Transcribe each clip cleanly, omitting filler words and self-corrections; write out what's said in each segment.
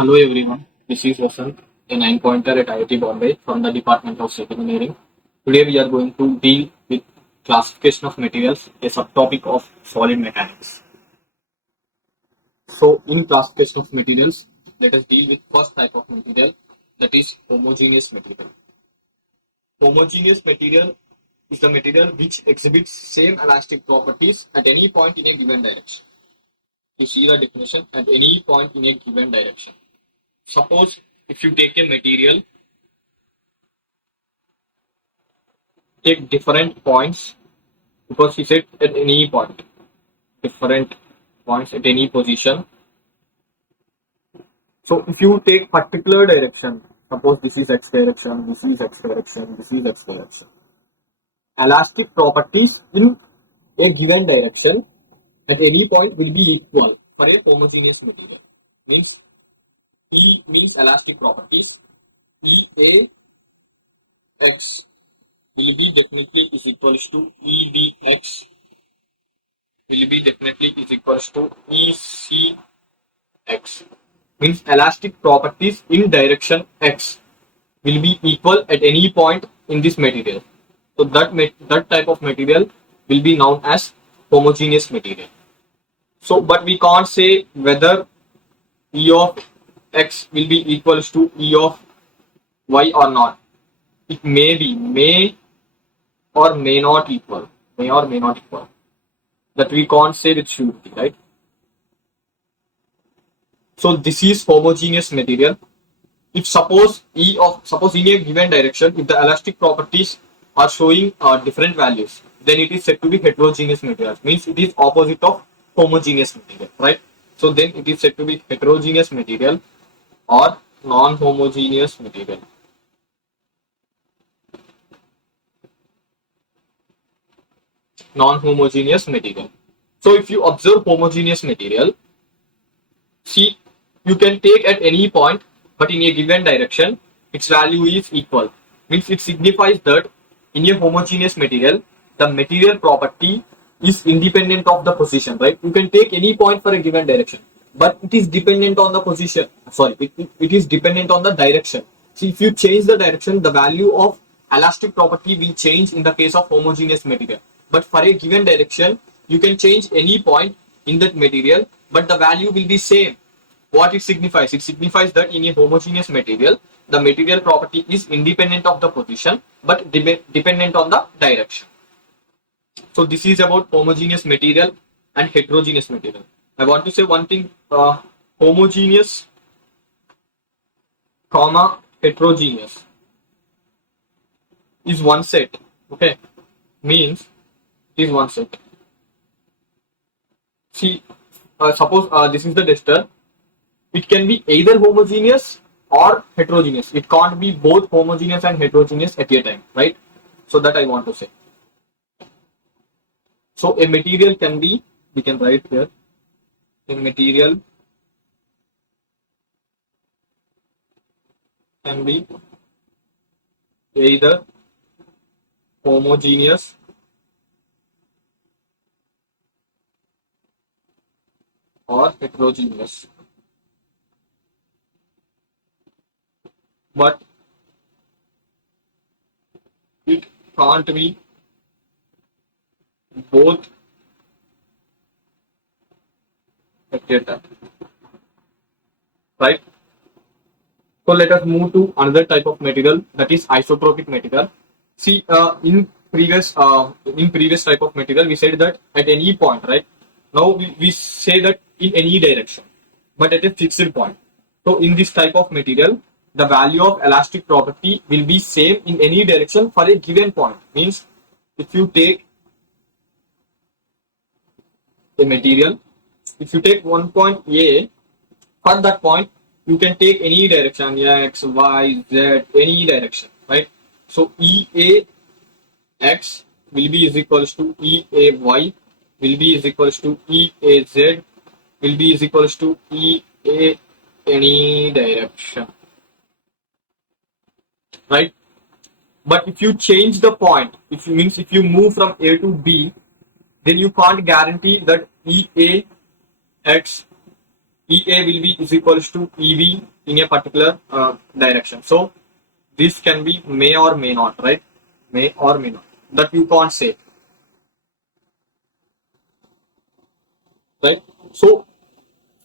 Hello everyone, this is Vasanth, a nine-pointer at IIT Bombay from the Department of Civil Engineering. Today we are going to deal with classification of materials, a subtopic of solid mechanics. So in classification of materials, let us deal with first type of material, that is homogeneous material. Homogeneous material is the material which exhibits same elastic properties at any point in a given direction. You see the definition, at any point in a given direction. Suppose if you take a material, take different points, because he said at any point, different points at any position. So if you take particular direction, suppose this is x direction, this is x direction, this is x direction. Elastic properties in a given direction at any point will be equal for a homogeneous material. Means E means elastic properties. EA x will be definitely is equals to EBX will be definitely is equals to ECX. Means elastic properties in direction x will be equal at any point in this material. So that type of material will be known as homogeneous material. So but we can't say whether E of x will be equals to E of y or not. It may or may not equal, may or may not equal. That we can't say with surety, right? So this is homogeneous material. If suppose in a given direction, if the elastic properties are showing different values, then it is said to be heterogeneous material. Means it is opposite of homogeneous material, right? So then it is said to be heterogeneous material or non-homogeneous material. Non-homogeneous material. So if you observe homogeneous material, see, you can take at any point, but in a given direction, its value is equal. Means it signifies that in a homogeneous material, the material property is independent of the position, right? You can take any point for a given direction, but it is dependent on the position. Sorry, it is dependent on the direction. See, if you change the direction, the value of elastic property will change in the case of homogeneous material. But for a given direction, you can change any point in that material, but the value will be same. What it signifies? It signifies that in a homogeneous material, the material property is independent of the position, but dependent on the direction. So this is about homogeneous material and heterogeneous material. I want to say one thing, homogeneous, comma, heterogeneous is one set, okay? Means it is one set. See, suppose this is the duster. It can be either homogeneous or heterogeneous. It can't be both homogeneous and heterogeneous at a time, right? So that I want to say. So a material can be, we can write here, a material can be either homogeneous or heterogeneous. But it can't be both at a time, right? So let us move to another type of material, that is isotropic material. See, in previous type of material, we said that at any point, right? Now we say that in any direction, but at a fixed point. So in this type of material, the value of elastic property will be same in any direction for a given point. Means if you take a material, if you take one point A, for that point you can take any direction, x, y, z, any direction, right? So EA x will be is equals to EA y will be is equals to EA z will be is equals to EA any direction, right? But if you change the point, if you move from A to B, then you can't guarantee that EA x EA will be is equals to EB in a particular direction. So this can be may or may not, right? May or may not. That you can't say, right? So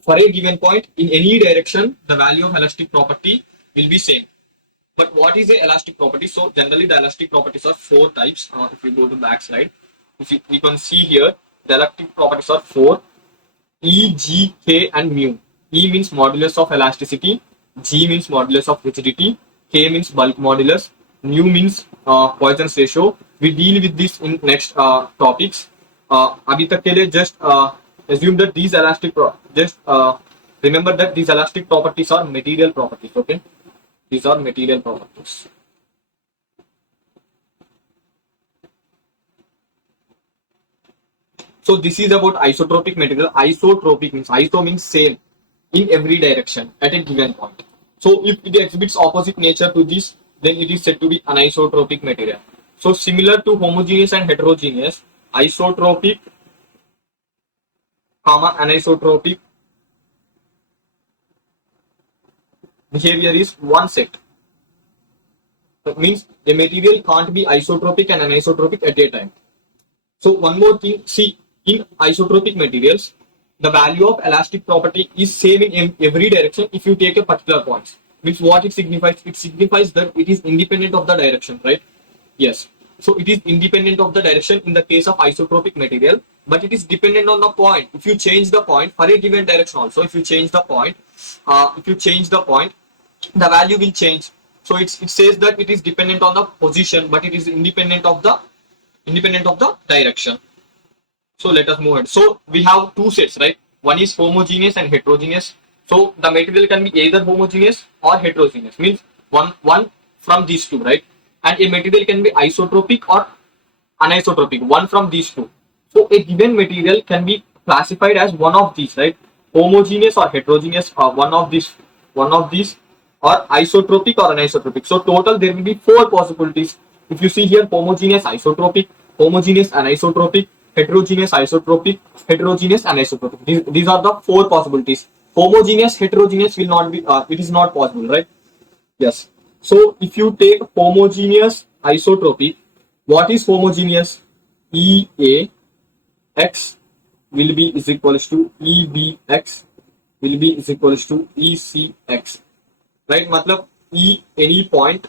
for a given point in any direction, the value of elastic property will be same. But what is the elastic property? So generally the elastic properties are four types. If you go to back slide, if you can see here, the elastic properties are four: E, G, K, and mu. E means modulus of elasticity, G means modulus of rigidity, K means bulk modulus, mu means Poisson's ratio. We deal with this in next topics. Abhi tak ke liye just assume that these remember that these elastic properties are material properties. Okay, these are material properties. So this is about isotropic material. Isotropic means iso means same in every direction at a given point. So if it exhibits opposite nature to this, then it is said to be anisotropic material. So similar to homogeneous and heterogeneous, isotropic, anisotropic behavior is one set. That means a material can't be isotropic and anisotropic at a time. So one more thing, see, in isotropic materials, the value of elastic property is same in every direction if you take a particular point. Means what it signifies? It signifies that it is independent of the direction, right? Yes. So it is independent of the direction in the case of isotropic material, but it is dependent on the point. If you change the point for a given direction also, if you change the point, the value will change. So it says that it is dependent on the position, but it is independent of the direction. So let us move on. So we have two sets, right? One is homogeneous and heterogeneous. So the material can be either homogeneous or heterogeneous, means one from these two, right? And a material can be isotropic or anisotropic, one from these two. So a given material can be classified as one of these, right? Homogeneous or heterogeneous, or one of these, or isotropic or anisotropic. So total there will be four possibilities. If you see here, homogeneous isotropic, homogeneous anisotropic, heterogeneous isotropic, heterogeneous anisotropic. These are the four possibilities. Homogeneous, heterogeneous will not be, it is not possible, right? Yes. So if you take homogeneous isotropic, what is homogeneous? EAX will be is equals to EBX will be is equals to ECX, right? Matlab any point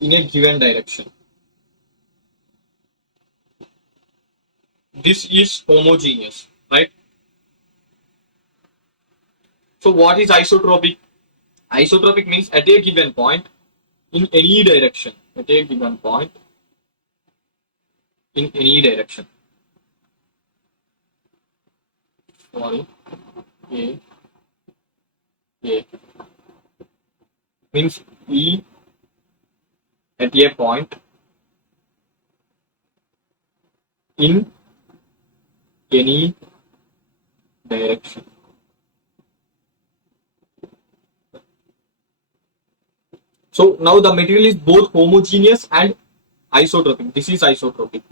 in a given direction. This is homogeneous, right? So what is isotropic? Isotropic means at a given point in any direction. At a given point in any direction. Sorry. A means E at a point in any direction. So now the material is both homogeneous and isotropic. This is isotropic.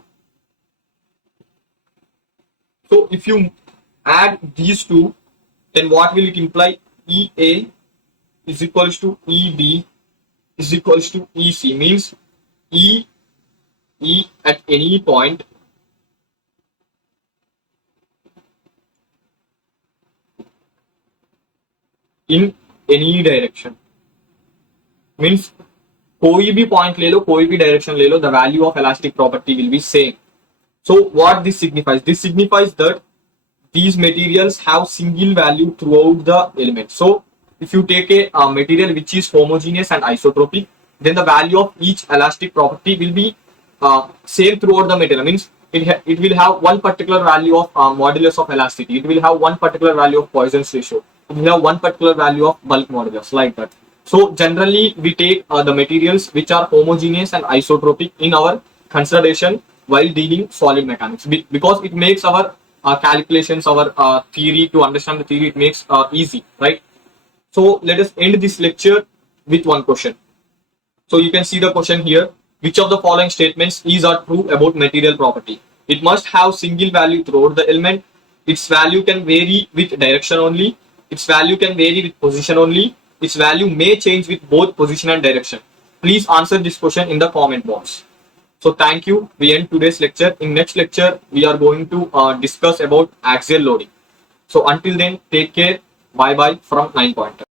So if you add these two, then what will it imply? EA is equals to EB is equals to EC, means E at any point in any direction. Means कोई भी point ले लो, कोई भी direction ले लो, the value of elastic property will be same. So what this signifies? This signifies that these materials have single value throughout the element. So if you take a material which is homogeneous and isotropic, then the value of each elastic property will be same throughout the material. Means it will have one particular value of modulus of elasticity. It will have one particular value of Poisson's ratio. It will have one particular value of bulk modulus, like that. So generally we take the materials which are homogeneous and isotropic in our consideration while dealing solid mechanics, because it makes our calculations, our theory, to understand the theory, it makes easy, right? So let us end this lecture with one question. So you can see the question here: which of the following statements is or true about material property? It must have single value throughout the element. Its value can vary with direction only. Its value can vary with position only. Its value may change with both position and direction. Please answer this question in the comment box. So thank you. We end today's lecture. In next lecture, we are going to discuss about axial loading. So until then, take care. Bye bye from 9pointer.